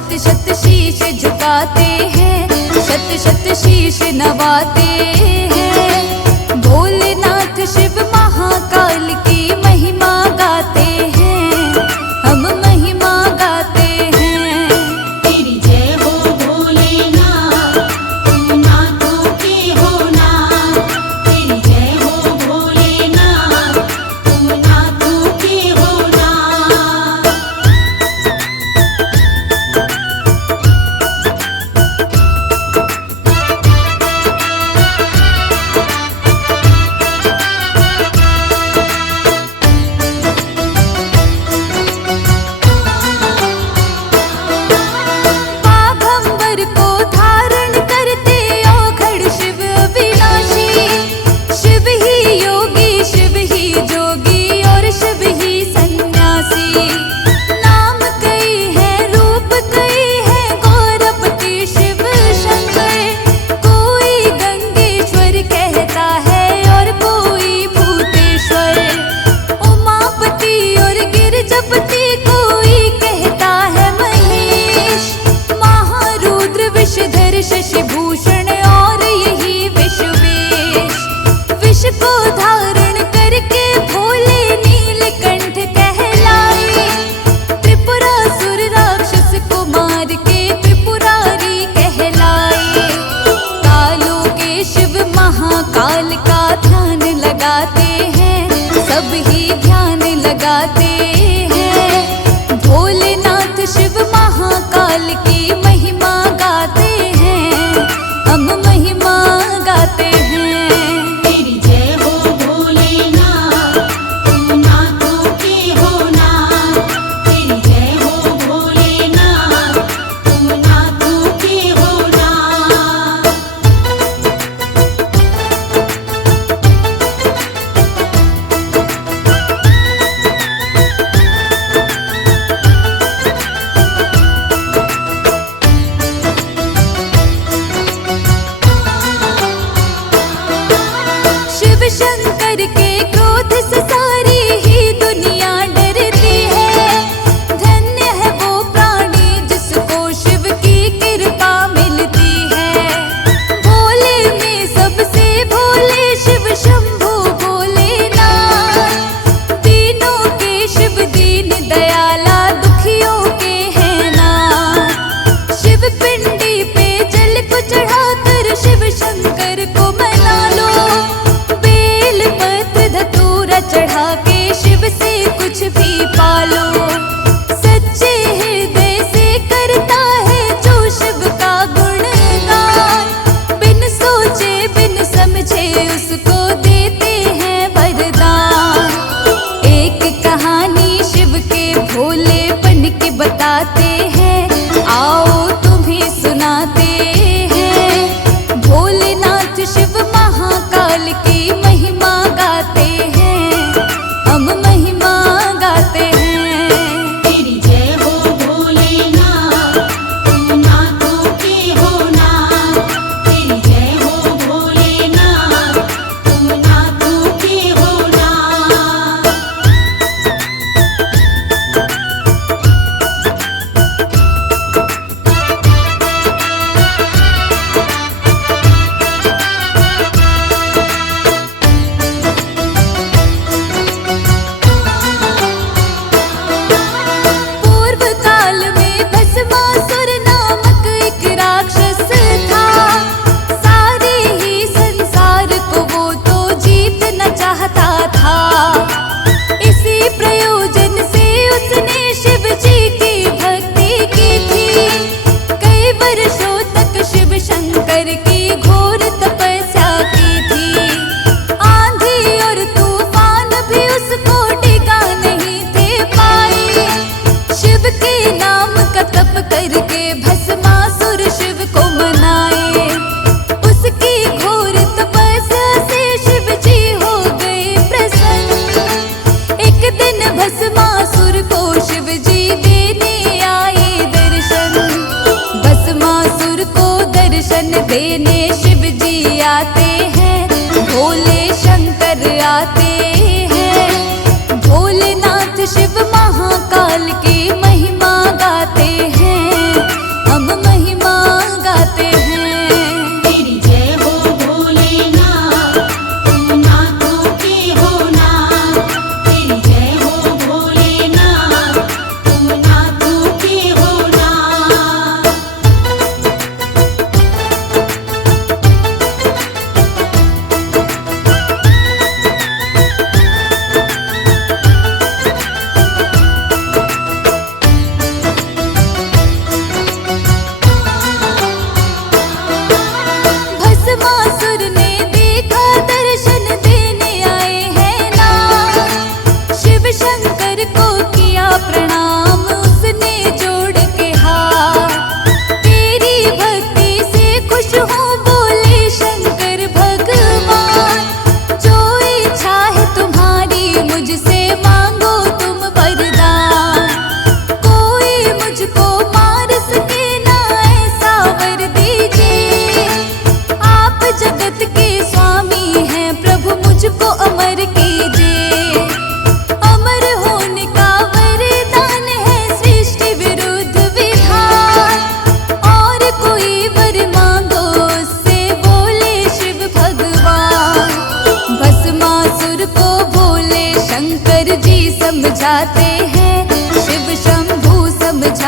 शत शत शीश झुकाते हैं, शत शत शीश नवाते हैं। भोलेनाथ शिव महाकाल की महिमा गाते हैं, हम महिमा गाते हैं। तेरी जय हो भोलेनाथ, तुम नाथों के हो नाथ। तेरी जय हो भोलेनाथ, तुम नाथों के हो नाथ। बाघंबर को धारण करते औघड़ शिव अविनाशी। शिव ही योगी, शिव ही जोगी और शिव ही सन्यासी। नाम कई है, रूप कई है, गौरपति शिव शंकर। कोई गंगेश्वर कहता है और कोई भूतेश्वर। उमापति और गिरजपति कोई कहता है महेश। महारुद्र विषधर शशिभूषण और यही विषवेश। विष को धारण करके भोले नीलकंठ कहलाए। त्रिपुरासुर राक्षस को मार के त्रिपुरारी कहलाए। कालों के शिव महाकाल का ध्यान लगाते हैं, सब ही ध्यान लगाते हैं। भोलेनाथ शिव महाकाल की महिमा गाते हैं, हम महिमा गाते हैं। तेरी जय हो भोलेनाथ, तुम नाथों के हो नाथ। तेरी जय हो भोलेनाथ, तुम नाथों के हो नाथ। शिव शंकर के क्रोध से सारी ही दुनिया डरती है। धन्य है वो प्राणी जिसको शिव की कृपा मिलती है। भोले में सबसे भोले शिव शंभु भोलेनाथ। तीनों के शिव दीन दयाला, दुखियों के हैं नाथ। शिव पिंडी पे जल को चढ़ाकर शिव शंकर को मना लो। बेल पत्र धतूरा चढ़ा के शिव से कुछ भी पालो। सच्चे हृदय से करता है जो शिव का गुणगान। बिन सोचे बिन समझे उसको देते हैं वरदान। एक कहानी शिव के भोलेपन की बताते हैं, आओ तुम्हें सुनाते हैं। भोलेनाथ शिव महाकाल की महिमा गाते हैं, हम महिमा गाते हैं। तेरी जय हो भोलेनाथ, तुम नाथों के हो नाथ। तेरी जय हो भोलेनाथ, तुम नाथों के हो नाथ। पूर्व काल में भस्मासुर नामक एक राक्षस था। सारे ही संसार को वो तो जीतना चाहता था। इसी प्रयोजन से उसने शिव जी की भक्ति की थी। कई वर्षों तक शिव शंकर की घोर तपस्या की थी। आंधी और तूफान भी उसको डिगा नहीं थे पाए। शिव के नाम का तप करके भस्मासुर शिव को मनाए। उसकी घोर तपस्या से शिव जी हो गए प्रसन्न। एक दिन भस्मासुर को शिव जी देने आए दर्शन। भस्मासुर को दर्शन देने शिव जी आते हैं, भोले शंकर आते हैं। भोलेनाथ शिव महाकाल की महिमा गाते हैं,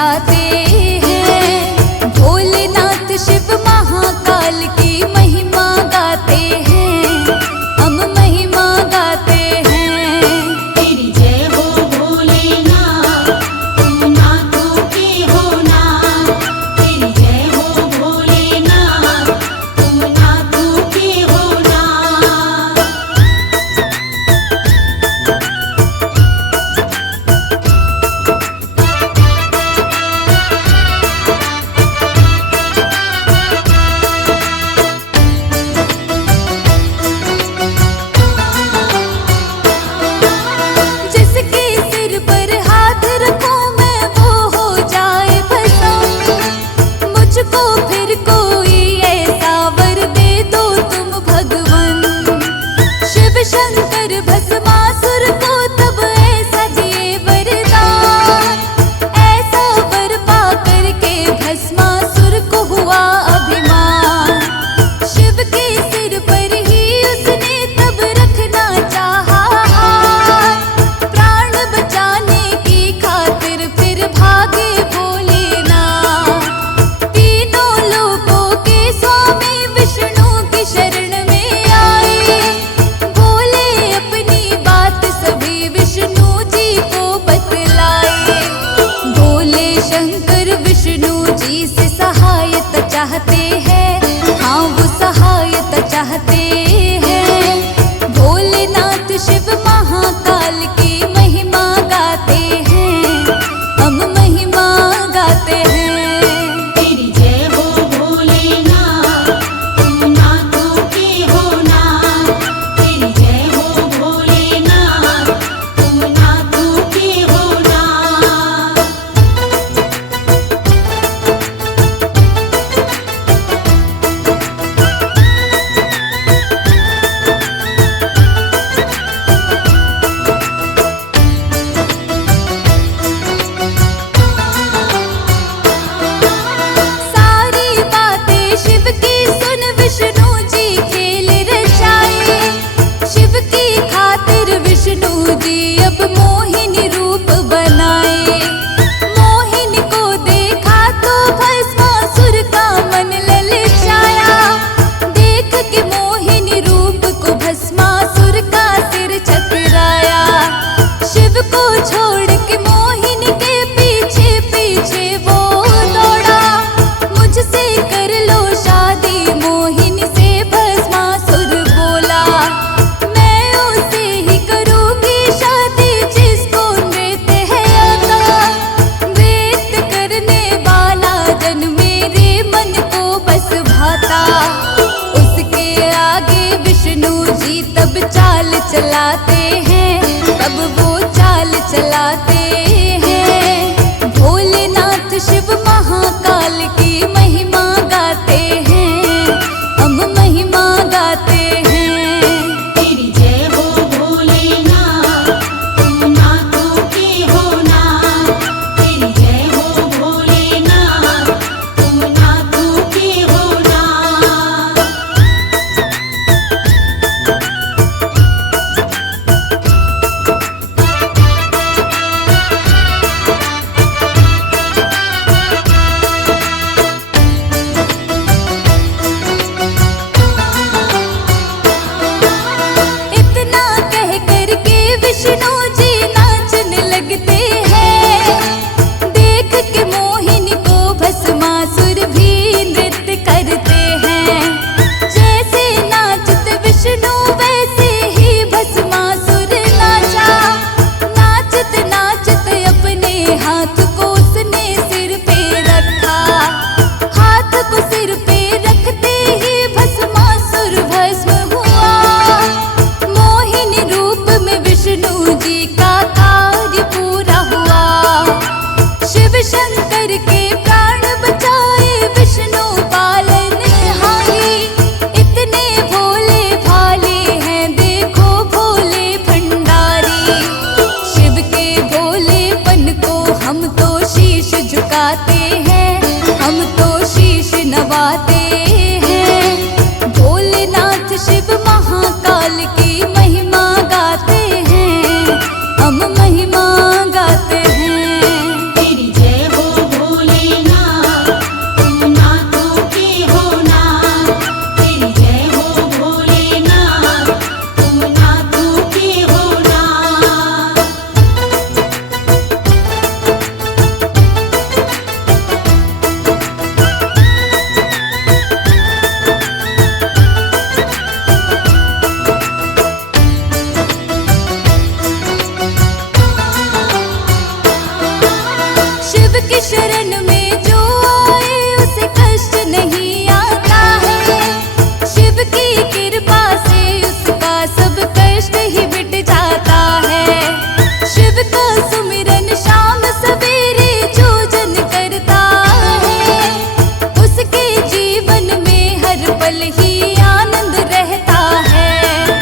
मचाते हैं। भोलेनाथ शिव महाकाल की महिमा गाते हैं, हम महिमा गाते हैं। तेरी जय हो भोलेनाथ, तुम नाथों के हो नाथ। तेरी जय हो भोलेनाथ, तुम नाथों के हो नाथ। जिसके सिर पर हाथ रखूं मैं वो हो जाए भस्म। मुझको फिर कोई ऐसा वर दे दो तुम भगवन। शिव शंकर भस्मासुर को तब ऐसा दिए वरदान। ऐसा वर पा करके भस्मासुर को हुआ अभिमान। शिव के सिर पर ही उसने तब रखना चाहा हाथ। प्राण बचाने की खातिर फिर भागे भोलेनाथ। तीनों लोकों के स्वामी विष्णु की शरण में आए। बोले अपनी बात सभी विष्णु जी को बतलाए। बोले शंकर विष्णु जी से सहायता चाहते हैं, हाँ वो सहायता चाहते हैं। भोलेनाथ शिव महाकाल की महिमा गाते हैं, हम महिमा गाते हैं। तेरी जय हो भोलेनाथ, तुम नाथों के हो नाथ। तेरी जय हो भोलेनाथ, तुम नाथों के हो नाथ। सारी बातें शिव की सुन विष्णु जी खेल रचाए। शिव की खातिर विष्णु जी अब मोहिनी रूप बनाए। मोहिनी को देखा तो भस्मासुर का मन ललचाया। देख के मोहिनी रूप को भस्मासुर का सिर चकराया। शिव को छोड़ के मोहिनी के पीछे पीछे वो दौड़ा। मुझसे कर लो शादी मोहिनी से भस्मासुर बोला। मैं उसे ही करूंगी शादी जिसको नृत्य है आता। नृत्य करने वाला जन मेरे मन को बस भाता। उसके आगे विष्णु जी तब चाल चलाते हैं, तब वो चाल चलाते हैं। भोलेनाथ शिव महाकाल की महिमा गाते हैं, हम महिमा गाते हैं। तेरी जय हो भोलेनाथ, तुम नाथों के हो नाथ। तेरी जय हो भोलेनाथ, तुम नाथों के हो नाथ। इतना कह करके विष्णु जी नाचने लगते हैं। देख के मोहिनी को भस्मासुर भी नृत्य करते हैं। जैसे नाचते विष्णु वैसे ही भस्मासुर नाचा। नाचत नाचत अपने हाथ को उसने सिर पे रखा। हाथ को सिर पे रखते ही भस्मासुर भस्म हुआ। मोहिनी रूप में विष्णु जी का कार्य पूरा हुआ। शिव शंकर के प्राण बचाए विष्णु पालन हाई। इतने भोले भाले हैं देखो भोले भंडारी। शिव के भोलेपन को हम तो शीश झुकाते हैं, हम तो शीश नवाते हैं। भोलेनाथ शिव महाकाल की महिमा गाते हैं, हम महिमा गाते हैं। तेरी जय हो शरण में जो आए उसे कष्ट नहीं आता है। शिव की कृपा से उसका सब कष्ट ही मिट जाता है। शिव का सुमिरन शाम सवेरे जो जन करता है, उसके जीवन में हर पल ही आनंद रहता है।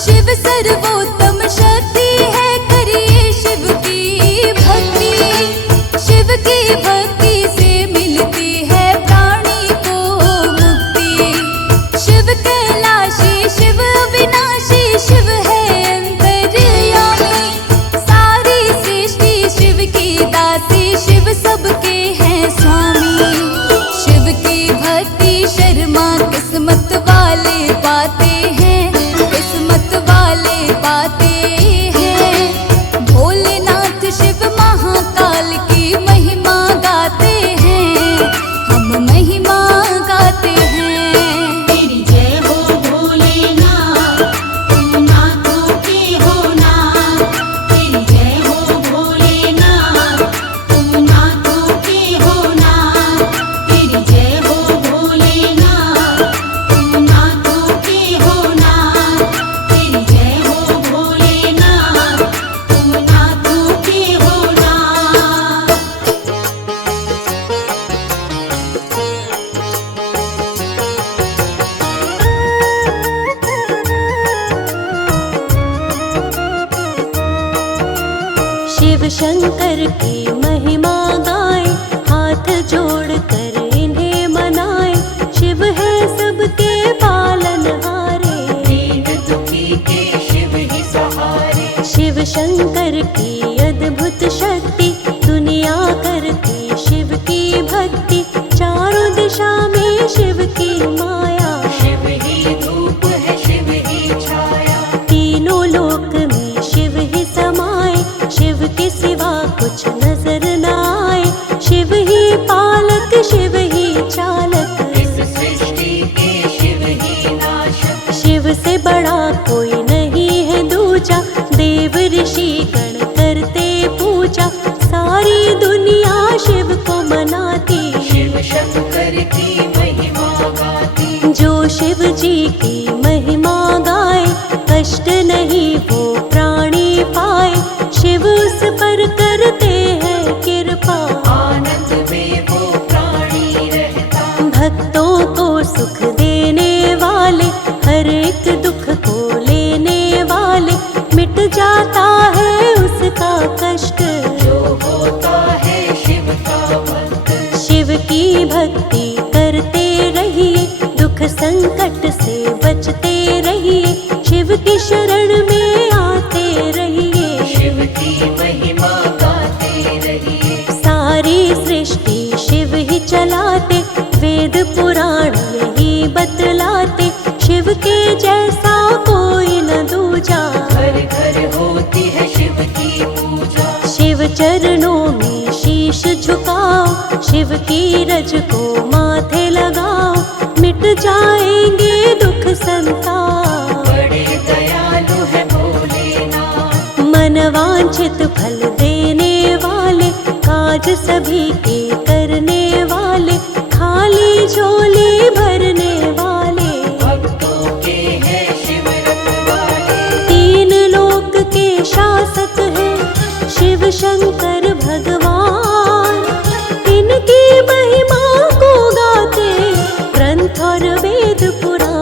शिव सर्वोत्तम शक्ति है, करिए शिव की भक्ति। शिव की भक्ति से मिलती है प्राणी को मुक्ति। शिव कैलाशी, शिव अविनाशी, शिव है अंतर्यामी। सारी सृष्टि शिव की दासी, शिव सबके हैं स्वामी। शिव की भक्ति शर्मा किस्मत वाले पाते हैं, किस्मत वाले पाते हैं। भोलेनाथ शिव महाकाल की महिमा गाते हैं, हम महिमा गाते हैं। तेरी जय हो भोलेनाथ, तुम नाथों के हो नाथ। तेरी जय हो भोलेनाथ, तुम नाथों के हो नाथ। तेरी जय हो भोलेनाथ, तुम नाथों के हो नाथ। तेरी जय हो भोलेनाथ, तुम नाथों के हो नाथ। शिव शंकर की महिमा गाए, हाथ जोड़कर इन्हें मनाए। शिव है सबके पालनहारे, दीन दुखी के शिव ही सहारे। शिव शंकर की अद्भुत शक्ति, दुनिया करती शिव की भक्ति। चारों दिशा में शिव की माया, शिव ही धूप है, शिव ही छाया। तीनों लोक में शिव ही समाए। शिव के सिवा कुछ नजर न आए। शिव ही पालक, शिव ही चालक, इस सृष्टि के शिव ही नाशक। शिव से बड़ा कोई नहीं है दूजा। देव ऋषि गण करते पूजा, सारी दुनिया शिव को मनाती। शिव शंकर की महिमा गाती। जो शिव जी की महिमा गाए, कष्ट नहीं वो प्राणी पाए। शिव उस पर करते हैं कृपा, आनंद में वो प्राणी रहता। भक्तों को सुख देने वाले, हर एक दुख को लेने वाले। मिट जाता है उसका कष्ट, जो होता है शिव का भक्त। शिव की भक्ति करते रहिए, दुख संकट से बचते रहिए। शिव की शरण में आते रहिए, शिव की महिमा गाते रहिए। सारी सृष्टि शिव ही चलाते। वेद पुराण यही बतलाते, शिव के जैसा कोई न दूजा। घर घर होती है शिव की पूजा। शिव चरणों में शीश झुकाओ, शिव की रज को माथे लगाओ। मिट जाएंगे दुख संताप, बड़े दयालु है भोलेनाथ। मनवांछित फल देने वाले, काज सभी के करने वाले। खाली झोली भरने वाले, भक्तों के हैं शिव रखवाले। तीन लोक के शासक हैं शिव शंकर भगवान। इनकी महिमा को गाते ग्रंथ और वेद पुराण।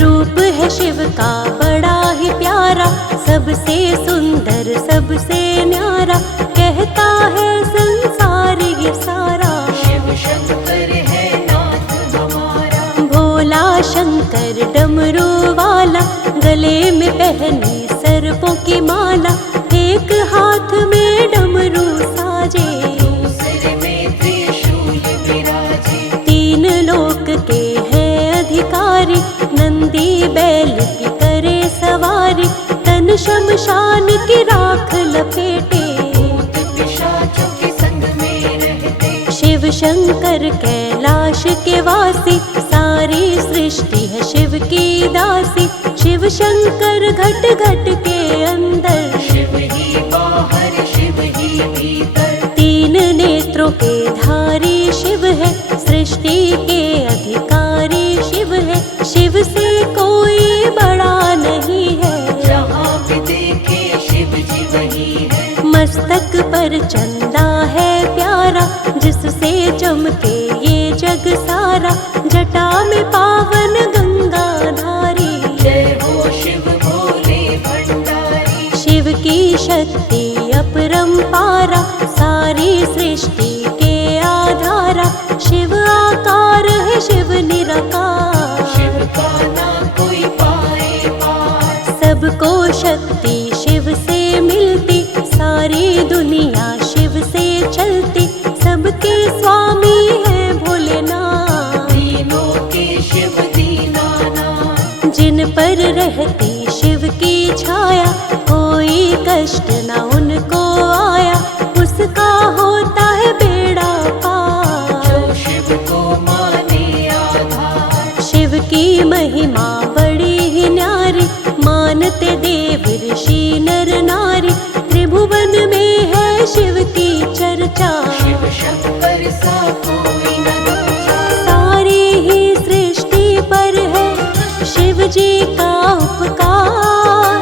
रूप है शिव का बड़ा ही प्यारा, सबसे सुंदर सबसे न्यारा। कहता है संसार ये सारा, शिव शंकर है नाथ हमारा। भोला शंकर डमरू वाला, गले में पहनी सर्पों की माला। एक हाथ में डमरू साजे, दूसरे में त्रिशूल विराजे। तीन लोक के हैं अधिकारी, नंदी बैल की करे सवारी। तन शमशान की राख लपेटे, भूत पिशाचों के संग में रहते। शिव शंकर कैलाश के वासी, सारी सृष्टि है शिव की दासी। शिव शंकर घट घट के अंदर, शिव ही बाहर शिव ही भीतर। तीन नेत्रों के धारी शिव है, सृष्टि के अधिकारी शिव है। शिव से कोई बड़ा नहीं है, जहाँ भी देखे शिव जी वही है। मस्तक पर चंदा है प्यारा, जिससे चमके ये जग सारा। जटा में पावन गंगा धारी, जय हो शिव भोले भंडारी। शिव की शक्ति अपरंपारा, सारी सृष्टि के आधारा। शिव आकार है शिव निराकार, शिव का ना कोई पाए पार। सबको शक्ति शिव से मिलती, सारी दुनिया शिव से चलती। सबके स्वामी है भोलेनाथ, दीनों के शिव दीनानाथ। जिन पर रहती शिव की छाया, कोई कष्ट न उनको आया। उसका होता है बेड़ा पार, जो शिव को माने आधार। शिव की महिमा बड़ी ही न्यारी, मानते देव ऋषि नर नारी। त्रिभुवन में है शिव की चर्चा, शिव शंकर सा कोई न दूजा। सारी ही सृष्टि पर है शिव जी का उपकार।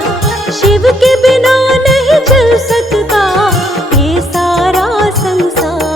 शिव के बिना नहीं चल सकता ये सारा संसार।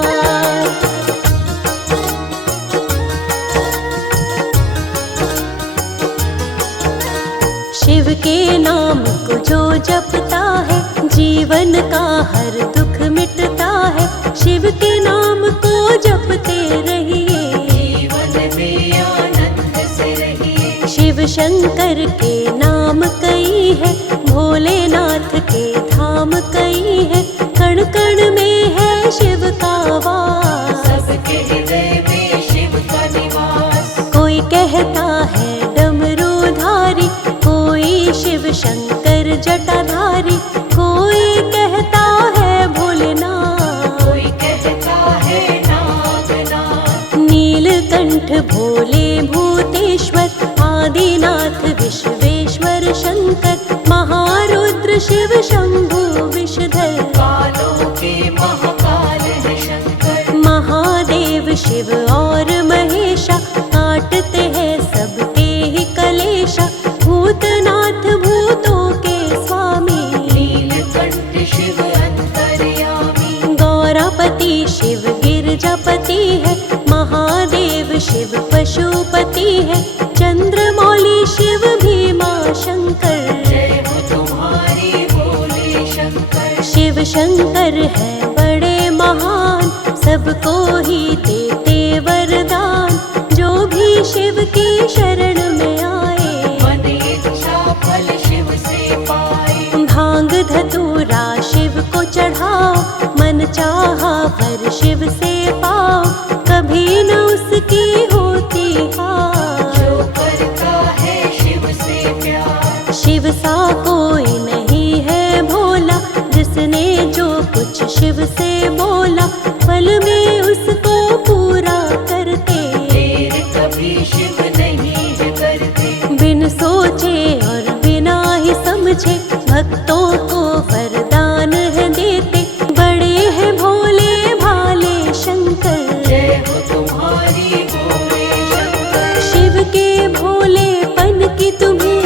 शिव के नाम को जो जपता है, जीवन का हर दुख मिटता है। शिव के नाम को जपते रहिए, जीवन में आनंद से रहिए। शिव शंकर के नाम कई है, भोलेनाथ के धाम कई है। कण कण में है शिव का वास, सबके हृदय में शिव का निवास। कोई कहता है डमरूधारी, कोई शिव शंकर जटाधारी। कोई कहता है भोलेनाथ, कोई कहता है नागनाथ। नीलकंठ भोले भूतेश्वर, आदिनाथ विश्वेश्वर शंकर। महारुद्र शिव शंभु विषधर, कालों के महाकाल है शंकर। महादेव शिव और महेशा, काटते हैं सबके ही कलेशा। भूतनाथ भूतों के स्वामी, नीलकंठ शिव अंतर्यामी। गौरापति शिव गिरजापति है, महादेव शिव पशुपति है। चंद्रमौली शिव भीमा शंकर, जय हो तुम्हारी भोले शंकर। शिव शंकर है बड़े महान, सबको ही देते वरदान। जो भी शिव की शरण में आए, मन इच्छा फल शिव से पाए। भांग धतूरा शिव को चढ़ाओ, मन चाहा वर शिव से पाओ। कभी न उसकी होती हार, जो करता है शिव से प्यार। शिव सा कोई नहीं है भोला, जिसने जो कुछ शिव से बोला, पल में उसको पूरा करते। देर कभी शिव नहीं है करते। बिन सोचे और बिना ही समझे, भक्तों को वरदान है देते। बड़े हैं भोले भाले शंकर, जय हो तुम्हारी भोले शंकर। शिव के भोलेपन की तुम्हें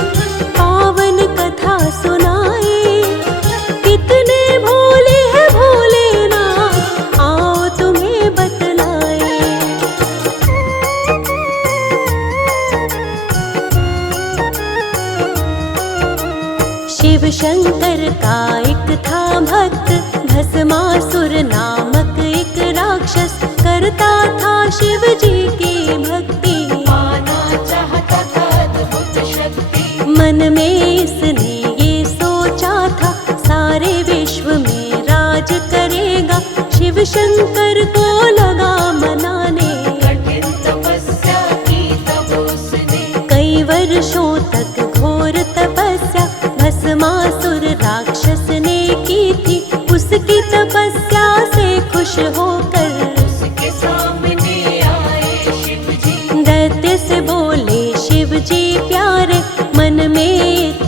पावन कथा सुनाए। कितने भोले हैं भोलेनाथ, आओ तुम्हें बतलाए। शिव शंकर का एक था भक्त, भस्मासुर नामक एक राक्षस। करता था शिव जी की भक्ति, पाना चाहता था अद्भुत शक्ति। मन में इसने ये सोचा था, सारे विश्व में राज करेगा। शिव शंकर को लगा मनाने, कठिन तपस्या की तब उसने। कई वर्षों तक घोर तपस्या भस्मासुर राक्षस ने की थी। उसकी तपस्या से खुश होकर उसके सामने आए शिव जी। दैत्य से बोले शिव जी प्यारे, मन में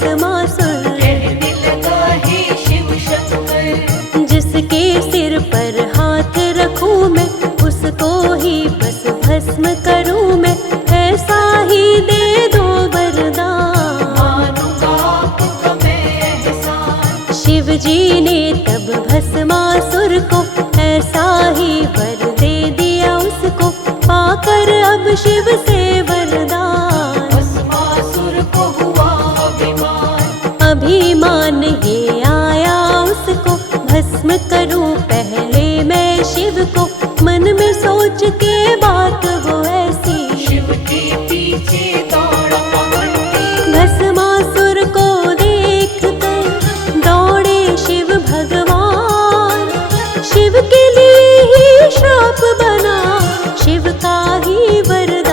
भस्मासुर, कहने लगा हे शिव शंकर, जिसके सिर पर हाथ रखूं मैं, उसको ही बस भस्म करूं मैं, ऐसा ही दे दो वरदान। मानूंगा आपका मैं एहसान। शिव जी ने तब भस्मासुर को ऐसा ही वर दे दिया उसको, पाकर अब शिव से वरदान। भस्मासुर को हुआ अभिमान, अभिमान ये आया उसको, भस्म करूं पहले मैं शिव को, मन में सोच के बात वो ऐसी, शिव के पीछे दौड़ा बंटी। भस्मासुर को देख कर दौड़े शिव भगवान, शिव के लिए ही श्राप बना, शिव का ही वरदान।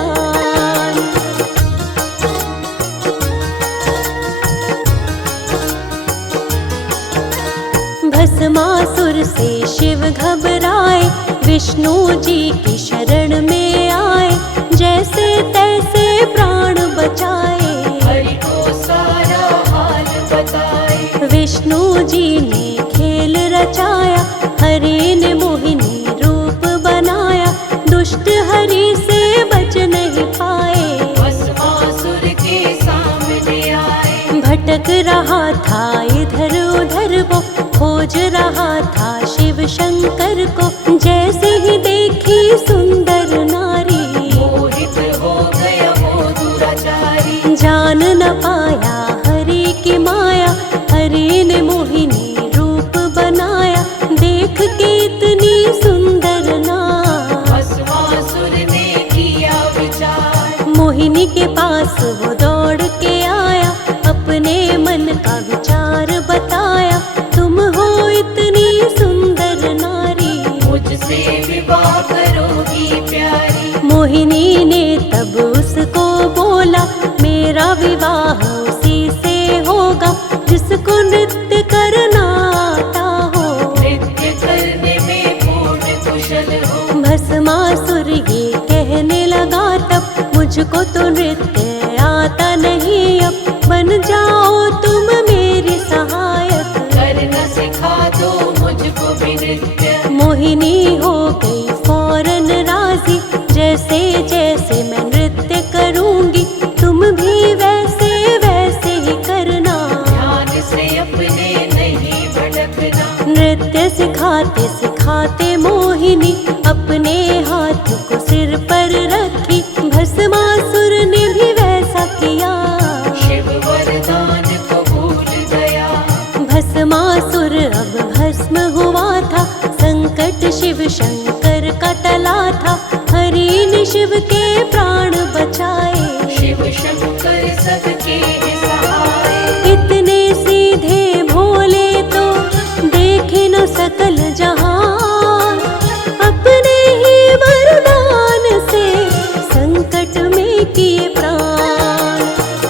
भस्मासुर से शिव घबराए, विष्णु जी की शरण में आए, जैसे तैसे प्राण बचाए, हरि को सारा हाल बताए। विष्णु जी ने खेल रचाया, हरि ने मोहिनी रूप बनाया, दुष्ट हरि से बच नहीं पाए, भस्मासुर के सामने आए। भटक रहा था इधर उधर वो, खोज रहा था शिव शंकर को, जैसे ही देखी सुंदर नारी, मोहित हो गया वो दुराचारी। जान न पाया हरि की माया, हरि ने मोहिनी रूप बनाया, देख के इतनी सुंदर नार, भस्मासुर ने किया विचार। मोहिनी के पास वो दौड़ के आया, अपने मन का विचार बताया, तुम हो इतनी सुंदर नारी, मुझसे विवाह करोगी प्यारी। मोहिनी ने तब उसको बोला, मेरा विवाह उसी से होगा, जिसको नृत्य करना आता हो, नृत्य करने में पूर्ण कुशल हो। भस्मासुर ये कहने लगा तब, मुझको तो नृत्य आता नहीं, अब बन जाओ तुम मेरी सहायक, करना सिखा दो मुझको भी नृत्य। मोहिनी हो गई फौरन राजी, जैसे जैसे मैं नृत्य करूंगी, तुम भी वैसे वैसे ही करना, ध्यान से अपने नहीं भटकना। नृत्य सिखाते सिखाते मोहिनी अपने हाथ को सिर पर